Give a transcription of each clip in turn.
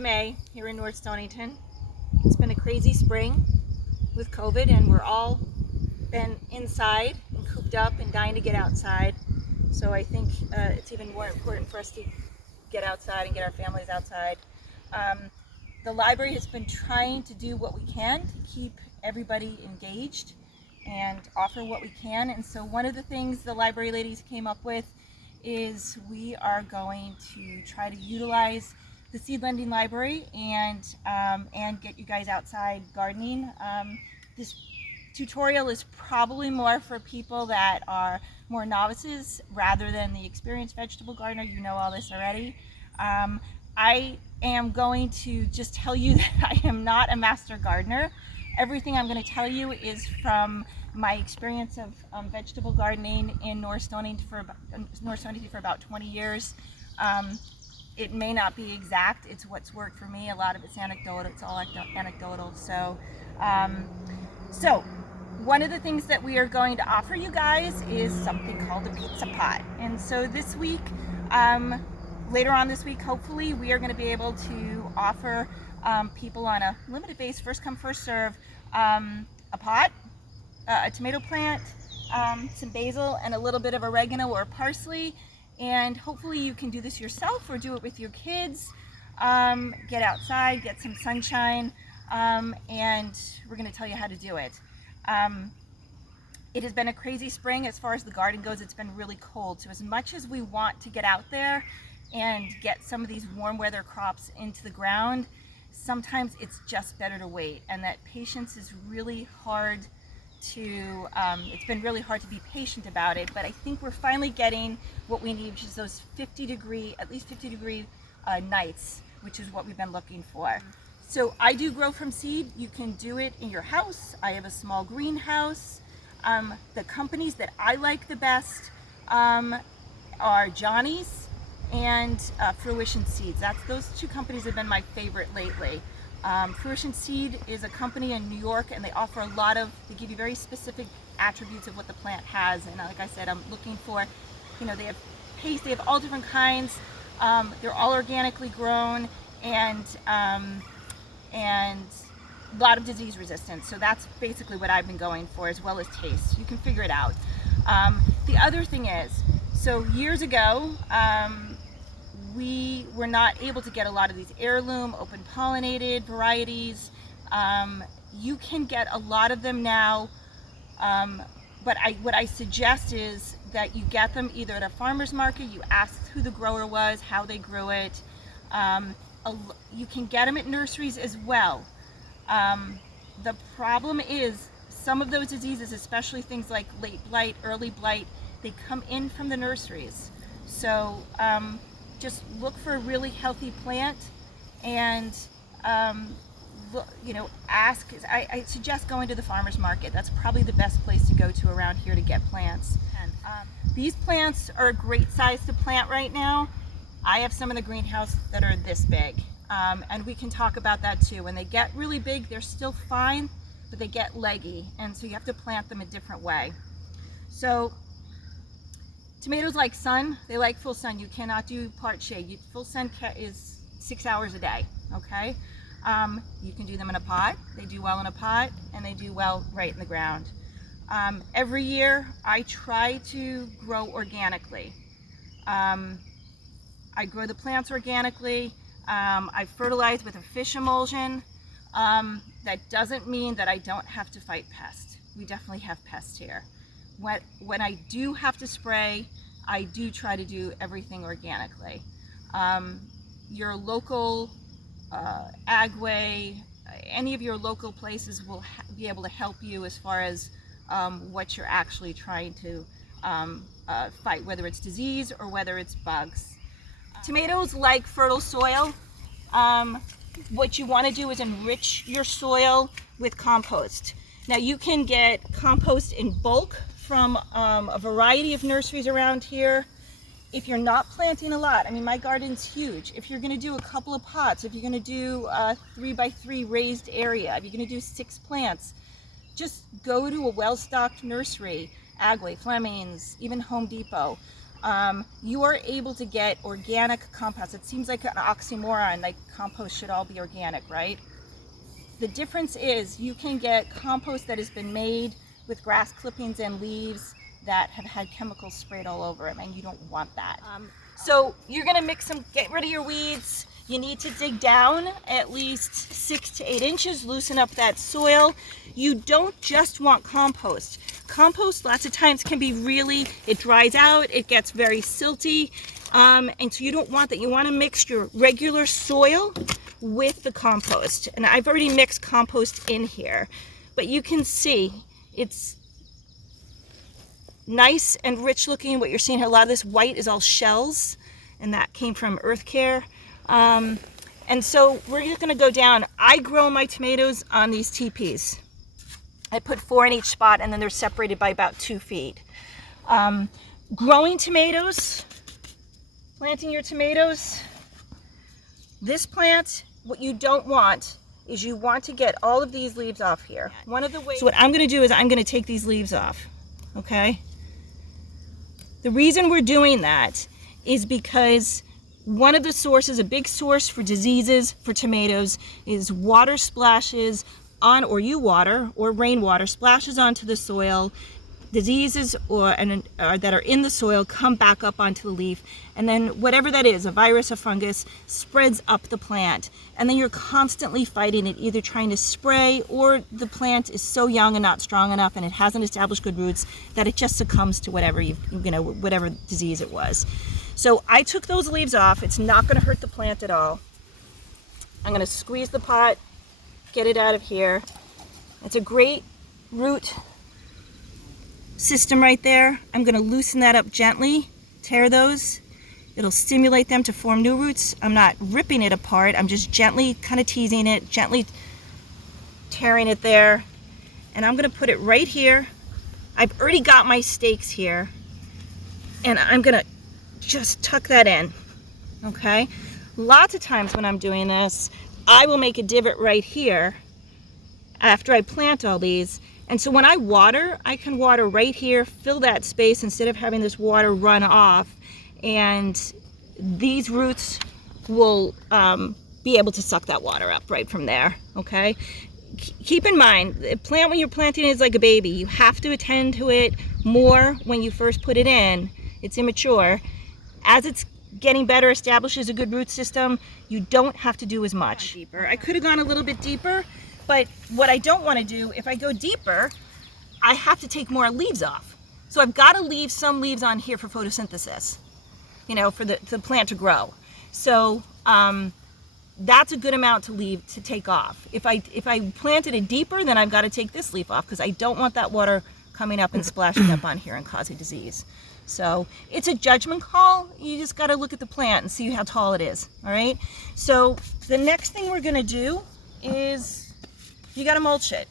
of May here in North Stonington. It's been a crazy spring with COVID, and we're all been inside and cooped up and dying to get outside. So I think it's even more important for us to get outside and get our families outside. The library has been trying to do what we can to keep everybody engaged and offer what we can. And so one of the things the library ladies came up with is we are going to try to utilize the seed lending library and get you guys outside gardening. This tutorial is probably more for people that are more novices rather than the experienced vegetable gardener. You know all this already. I am going to just tell you that I am not a master gardener. Everything I'm going to tell you is from my experience of vegetable gardening in North Stonington for about 20 years. It may not be exact. It's what's worked for me. A lot of it's anecdotal. It's all anecdotal. So one of the things that we are going to offer you guys is something called a pizza pot. And so this week, later on this week, hopefully, we are going to be able to offer people on a limited base, first come, first serve, a pot, a tomato plant, some basil, and a little bit of oregano or parsley. And hopefully you can do this yourself or do it with your kids. Get outside, get some sunshine, and we're going to tell you how to do it. It has been a crazy spring as far as the garden goes. It's been really cold. So as much as we want to get out there and get some of these warm weather crops into the ground, sometimes it's just better to wait. And that patience is really hard to, it's been really hard to be patient about it, but I think we're finally getting what we need, which is those at least 50 degree nights, which is what we've been looking for. So I do grow from seed. You can do it in your house. I have a small greenhouse. The companies that I like the best are Johnny's and Fruition Seeds. Those two companies have been my favorite lately. Fruition Seed is a company in New York, and they offer they give you very specific attributes of what the plant has. And like I said, I'm looking for, they have paste, they have all different kinds. They're all organically grown and a lot of disease resistance. So that's basically what I've been going for, as well as taste. You can figure it out. The other thing is, so years ago, we were not able to get a lot of these heirloom, open pollinated varieties. You can get a lot of them now, but what I suggest is that you get them either at a farmer's market, you ask who the grower was, how they grew it. You can get them at nurseries as well. The problem is some of those diseases, especially things like late blight, early blight, they come in from the nurseries. So just look for a really healthy plant and ask. I suggest going to the farmer's market. That's probably the best place to go to around here to get plants. These plants are a great size to plant right now. I have some in the greenhouse that are this big, and we can talk about that too. When they get really big, they're still fine, but they get leggy, and so you have to plant them a different way. So tomatoes like sun. They like full sun. You cannot do part shade. Full sun is 6 hours a day, okay? You can do them in a pot. They do well in a pot, and they do well right in the ground. Every year, I try to grow organically. I grow the plants organically. I fertilize with a fish emulsion. That doesn't mean that I don't have to fight pests. We definitely have pests here. When I do have to spray, I do try to do everything organically. Your local Agway, any of your local places will be able to help you as far as what you're actually trying to fight, whether it's disease or whether it's bugs. Tomatoes like fertile soil. What you want to do is enrich your soil with compost. Now you can get compost in bulk from a variety of nurseries around here. If you're not planting a lot, I mean, my garden's huge. If you're going to do a couple of pots, if you're going to do a 3x3 raised area, if you're going to do 6 plants, just go to a well-stocked nursery, Agway, Fleming's, even Home Depot. you are able to get organic compost. It seems like an oxymoron, like compost should all be organic, right? The difference is you can get compost that has been made with grass clippings and leaves that have had chemicals sprayed all over them, and you don't want that. So you're gonna mix them, get rid of your weeds. You need to dig down at least 6 to 8 inches, loosen up that soil. You don't just want compost. Compost lots of times can be really, it dries out, it gets very silty, and so you don't want that. You want to mix your regular soil with the compost. And I've already mixed compost in here, but you can see it's nice and rich looking. What you're seeing here, a lot of this white is all shells, and that came from Earth Care. And so we're just going to go down. I grow my tomatoes on these teepees. I put 4 in each spot, and then they're separated by about 2 feet. Growing tomatoes, planting your tomatoes, this plant, what you don't want is you want to get all of these leaves off here. One of the ways, so what I'm going to do is I'm going to take these leaves off, okay? The reason we're doing that is because one of the sources, a big source for diseases for tomatoes, is water splashes on, or water or rainwater splashes onto the soil. Diseases that are in the soil come back up onto the leaf, and then whatever that is, a virus, a fungus, spreads up the plant, and then you're constantly fighting it, either trying to spray, or the plant is so young and not strong enough and it hasn't established good roots that it just succumbs to whatever whatever disease it was. So I took those leaves off. It's not going to hurt the plant at all. I'm going to squeeze the pot, get it out of here. It's a great root system right there. I'm going to loosen that up gently, tear those. It'll stimulate them to form new roots. I'm not ripping it apart. I'm just gently kind of teasing it, gently tearing it there. And I'm going to put it right here. I've already got my stakes here, and I'm going to just tuck that in, okay? Lots of times when I'm doing this, I will make a divot right here after I plant all these. And so when I water, I can water right here, fill that space instead of having this water run off. And these roots will be able to suck that water up right from there, okay? Keep in mind, the plant when you're planting is like a baby. You have to attend to it more when you first put it in. It's immature. As it's getting better, establishes a good root system, you don't have to do as much. Deeper. I could have gone a little bit deeper, but what I don't want to do, if I go deeper, I have to take more leaves off. So I've got to leave some leaves on here for photosynthesis, for the plant to grow. So that's a good amount to take off. If I planted it deeper, then I've got to take this leaf off because I don't want that water coming up and splashing up on here and causing disease. So it's a judgment call. You just got to look at the plant and see how tall it is. All right. So the next thing we're going to do is you got to mulch it.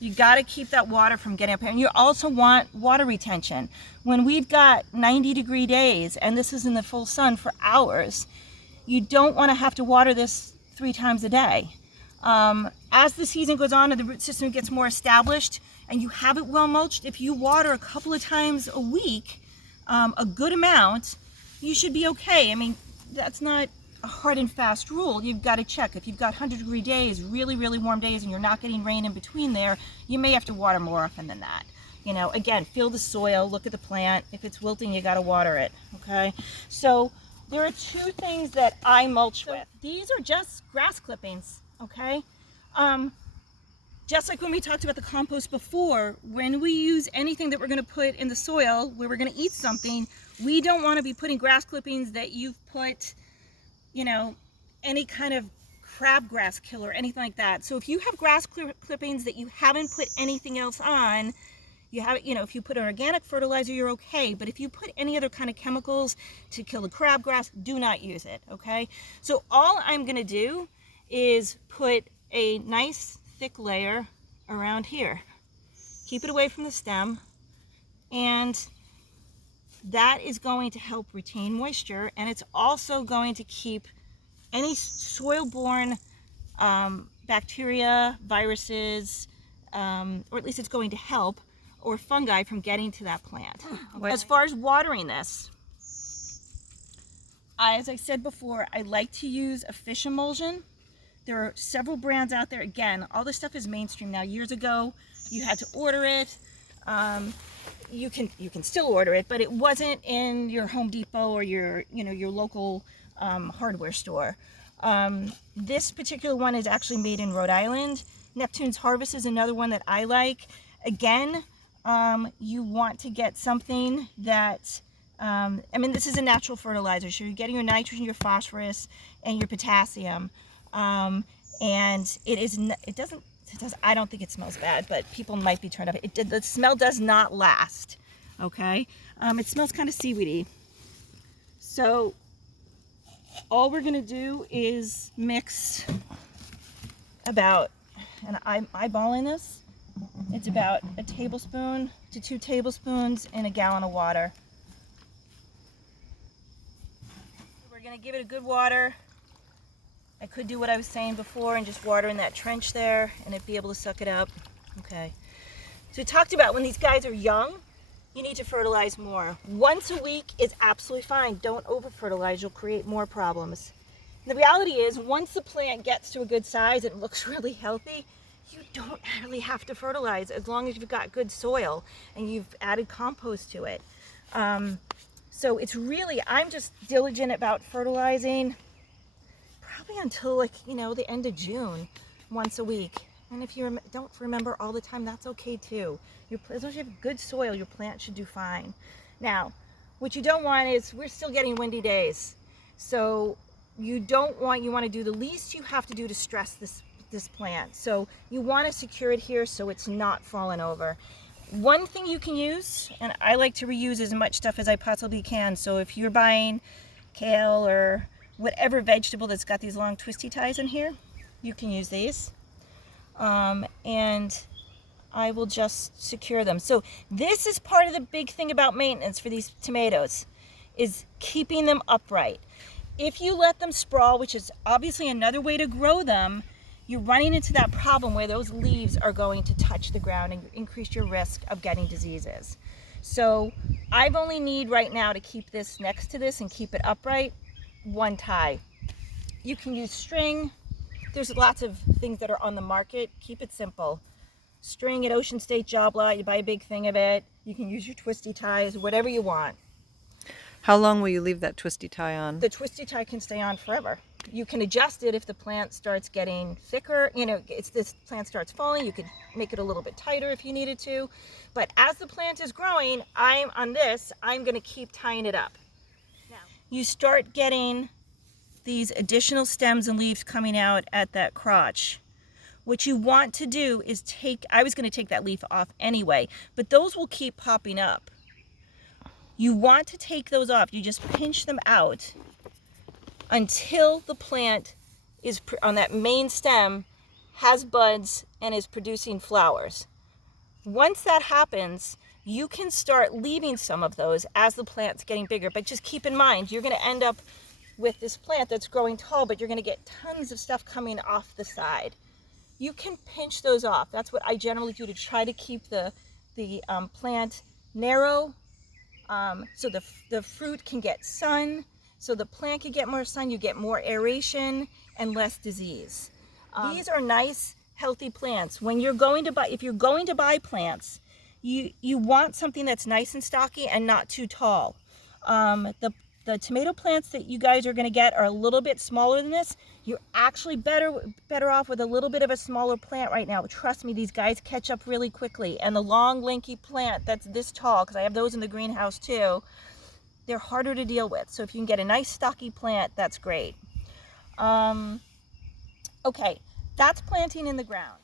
You got to keep that water from getting up here. And you also want water retention. When we've got 90-degree days and this is in the full sun for hours, you don't want to have to water this 3 times a day. As the season goes on and the root system gets more established and you have it well mulched, if you water a couple of times a week, a good amount, you should be okay. I mean, that's not a hard and fast rule. You've got to check. If you've got 100-degree days, really, really warm days, and you're not getting rain in between there, you may have to water more often than that. Again, feel the soil, look at the plant. If it's wilting, you got to water it, okay? So there are 2 things that I mulch with. These are just grass clippings, okay? Just like when we talked about the compost before, when we use anything that we're going to put in the soil where we're going to eat something, we don't want to be putting grass clippings that you've put, any kind of crabgrass killer or anything like that. So if you have grass clippings that you haven't put anything else on, if you put an organic fertilizer, you're okay. But if you put any other kind of chemicals to kill the crabgrass, do not use it, okay? So all I'm going to do is put a nice thick layer around here. Keep it away from the stem, and that is going to help retain moisture, and it's also going to keep any soil-borne bacteria, viruses, or at least it's going to help, or fungi from getting to that plant. As far as watering this, as I said before, I like to use a fish emulsion. There are several brands out there. Again, all this stuff is mainstream now. Years ago, you had to order it. You can still order it, but it wasn't in your Home Depot or your local hardware store. This particular one is actually made in Rhode Island. Neptune's Harvest is another one that I like. Again, you want to get something that, this is a natural fertilizer, so you're getting your nitrogen, your phosphorus, and your potassium. And I don't think it smells bad, but people might be turned off. The smell does not last, okay? It smells kind of seaweedy. So all we're gonna do is mix about, and I'm eyeballing this, it's about a tablespoon to 2 tablespoons in a gallon of water. We're gonna give it a good water. I could do what I was saying before and just water in that trench there and it'd be able to suck it up. Okay. So we talked about when these guys are young, you need to fertilize more. Once a week is absolutely fine. Don't over fertilize, you'll create more problems. And the reality is, once the plant gets to a good size and looks really healthy, you don't really have to fertilize as long as you've got good soil and you've added compost to it. So it's really, I'm just diligent about fertilizing probably until the end of June, once a week. And if you don't remember all the time, that's okay too. As long as you have good soil, your plant should do fine. Now, what you don't want is, we're still getting windy days. So you want to do the least you have to do to stress this plant. So you want to secure it here so it's not falling over. One thing you can use, and I like to reuse as much stuff as I possibly can. So if you're buying kale or whatever vegetable that's got these long twisty ties in here, you can use these. And I will just secure them. So this is part of the big thing about maintenance for these tomatoes, is keeping them upright. If you let them sprawl, which is obviously another way to grow them, you're running into that problem where those leaves are going to touch the ground and increase your risk of getting diseases. So I've only need right now to keep this next to this and keep it upright, 1 tie. You can use string. There's lots of things that are on the market. Keep it simple. String at Ocean State Job Lot, you buy a big thing of it. You can use your twisty ties, whatever you want. How long will you leave that twisty tie on? The twisty tie can stay on forever. You can adjust it if the plant starts getting thicker. This plant starts falling, you could make it a little bit tighter if you needed to. But as the plant is growing, I'm going to keep tying it up. Now, you start getting these additional stems and leaves coming out at that crotch. What you want to do is I was going to take that leaf off anyway, but those will keep popping up. You want to take those off. You just pinch them out until the plant is on that main stem, has buds and is producing flowers. Once that happens, you can start leaving some of those as the plant's getting bigger, but just keep in mind, you're going to end up with this plant that's growing tall, but you're going to get tons of stuff coming off the side. You can pinch those off. That's what I generally do to try to keep the plant narrow, so the fruit can get sun, so the plant can get more sun, you get more aeration and less disease. These are nice, healthy plants. If you're going to buy plants, you want something that's nice and stocky and not too tall. The tomato plants that you guys are going to get are a little bit smaller than this. You're actually better off with a little bit of a smaller plant right now. Trust me, these guys catch up really quickly. And the long, lanky plant that's this tall, because I have those in the greenhouse too, they're harder to deal with. So if you can get a nice stocky plant, that's great. Okay, that's planting in the ground.